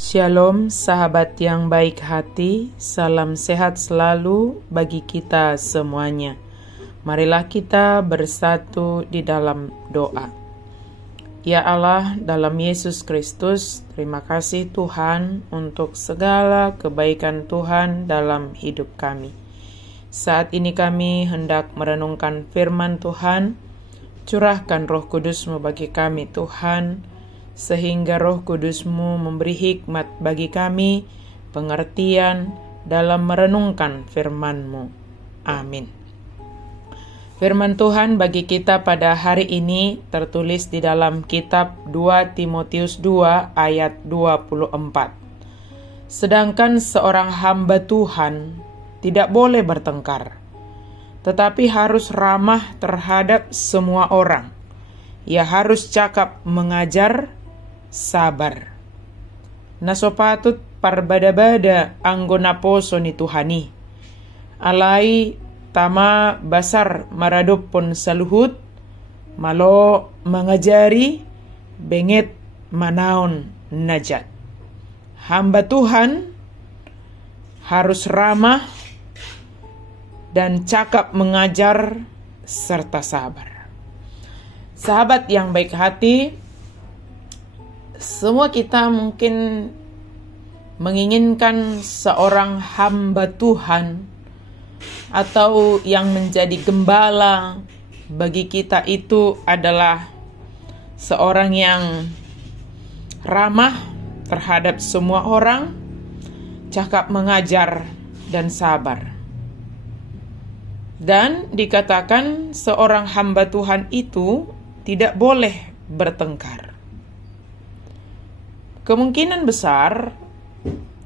Shalom sahabat yang baik hati, salam sehat selalu bagi kita semuanya. Marilah kita bersatu di dalam doa. Ya Allah, dalam Yesus Kristus, terima kasih Tuhan untuk segala kebaikan Tuhan dalam hidup kami. Saat ini kami hendak merenungkan firman Tuhan. Curahkan Roh Kudus-Mu bagi kami Tuhan, sehingga Roh Kudus-Mu memberi hikmat bagi kami, pengertian dalam merenungkan firman-Mu. Amin. Firman Tuhan bagi kita pada hari ini tertulis di dalam kitab 2 Timotius 2 ayat 24. Sedangkan seorang hamba Tuhan tidak boleh bertengkar, tetapi harus ramah terhadap semua orang. Ia harus cakap mengajar, sabar. Nasopatut parbada-bada anggona poso ni Tuhani. Alai tama basar maradopon saluhut, malo mengajari, benget manaon najat. Hamba Tuhan harus ramah dan cakap mengajar serta sabar. Sahabat yang baik hati, semua kita mungkin menginginkan seorang hamba Tuhan atau yang menjadi gembala bagi kita itu adalah seorang yang ramah terhadap semua orang, cakap mengajar dan sabar. Dan dikatakan seorang hamba Tuhan itu tidak boleh bertengkar. Kemungkinan besar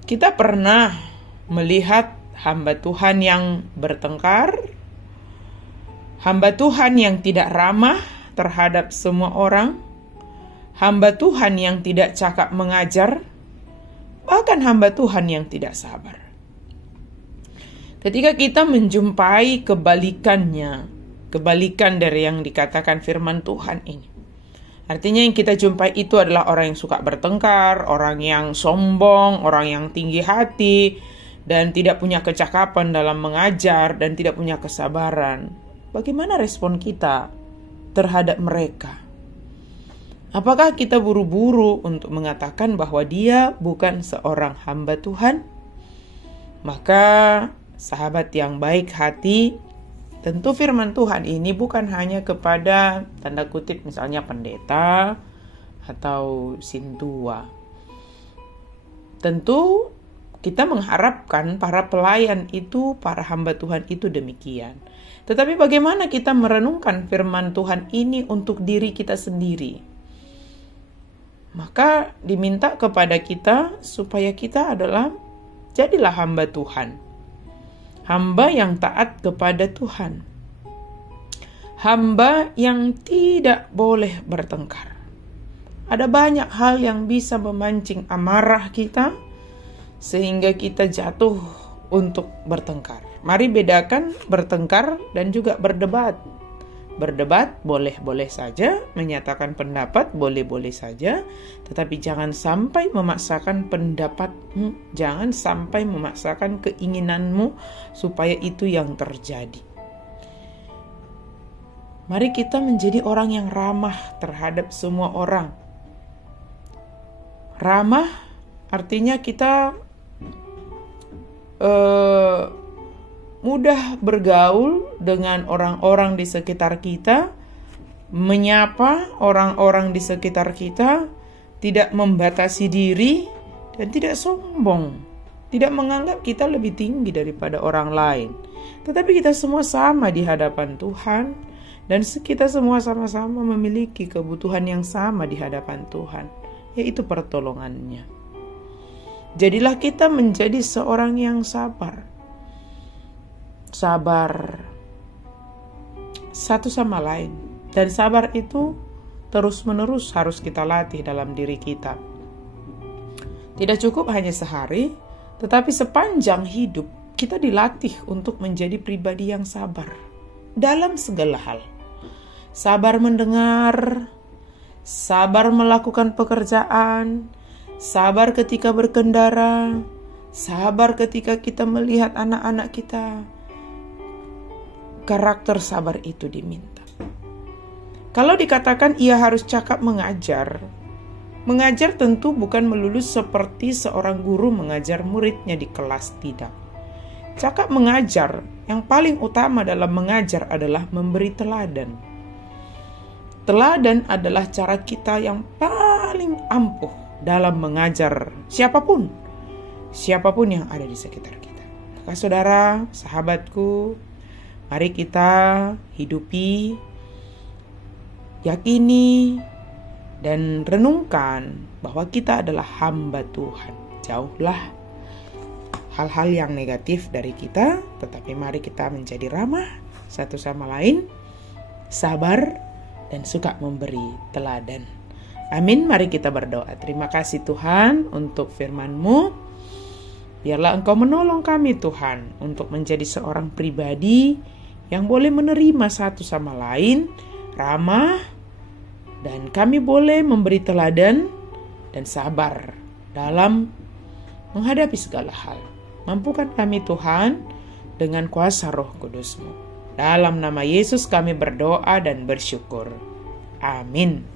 kita pernah melihat hamba Tuhan yang bertengkar, hamba Tuhan yang tidak ramah terhadap semua orang, hamba Tuhan yang tidak cakap mengajar, bahkan hamba Tuhan yang tidak sabar. Ketika kita menjumpai kebalikan dari yang dikatakan firman Tuhan ini, artinya yang kita jumpai itu adalah orang yang suka bertengkar, orang yang sombong, orang yang tinggi hati, dan tidak punya kecakapan dalam mengajar, dan tidak punya kesabaran. Bagaimana respon kita terhadap mereka? Apakah kita buru-buru untuk mengatakan bahwa dia bukan seorang hamba Tuhan? Maka sahabat yang baik hati, tentu firman Tuhan ini bukan hanya kepada tanda kutip misalnya pendeta atau sintua. Tentu kita mengharapkan para pelayan itu, para hamba Tuhan itu demikian. Tetapi bagaimana kita merenungkan firman Tuhan ini untuk diri kita sendiri? Maka diminta kepada kita supaya kita jadilah hamba Tuhan. Hamba yang taat kepada Tuhan. Hamba yang tidak boleh bertengkar. Ada banyak hal yang bisa memancing amarah kita sehingga kita jatuh untuk bertengkar. Mari bedakan bertengkar dan juga berdebat. Berdebat boleh-boleh saja, menyatakan pendapat boleh-boleh saja, tetapi jangan sampai memaksakan pendapatmu, jangan sampai memaksakan keinginanmu supaya itu yang terjadi. Mari kita menjadi orang yang ramah terhadap semua orang. Ramah artinya kita mudah bergaul dengan orang-orang di sekitar kita, menyapa orang-orang di sekitar kita, tidak membatasi diri, dan tidak sombong, tidak menganggap kita lebih tinggi daripada orang lain. Tetapi kita semua sama di hadapan Tuhan, dan kita semua sama-sama memiliki kebutuhan yang sama di hadapan Tuhan, yaitu pertolongannya. Jadilah kita menjadi seorang yang sabar satu sama lain, dan sabar itu terus-menerus harus kita latih dalam diri kita. Tidak cukup hanya sehari, tetapi sepanjang hidup kita dilatih untuk menjadi pribadi yang sabar dalam segala hal. Sabar mendengar, sabar melakukan pekerjaan, sabar ketika berkendara, sabar ketika kita melihat anak-anak kita. Karakter sabar itu diminta. Kalau dikatakan ia harus cakap mengajar, mengajar tentu bukan melulu seperti seorang guru mengajar muridnya di kelas, tidak. Cakap mengajar, yang paling utama dalam mengajar adalah memberi teladan. Teladan adalah cara kita yang paling ampuh dalam mengajar siapapun yang ada di sekitar kita. Maka saudara, sahabatku, mari kita hidupi, yakini, dan renungkan bahwa kita adalah hamba Tuhan. Jauhlah hal-hal yang negatif dari kita, tetapi mari kita menjadi ramah satu sama lain, sabar, dan suka memberi teladan. Amin. Mari kita berdoa. Terima kasih Tuhan untuk firman-Mu. Biarlah Engkau menolong kami Tuhan untuk menjadi seorang pribadi yang boleh menerima satu sama lain, ramah, dan kami boleh memberi teladan dan sabar dalam menghadapi segala hal. Mampukan kami Tuhan dengan kuasa Roh Kudus-Mu. Dalam nama Yesus kami berdoa dan bersyukur. Amin.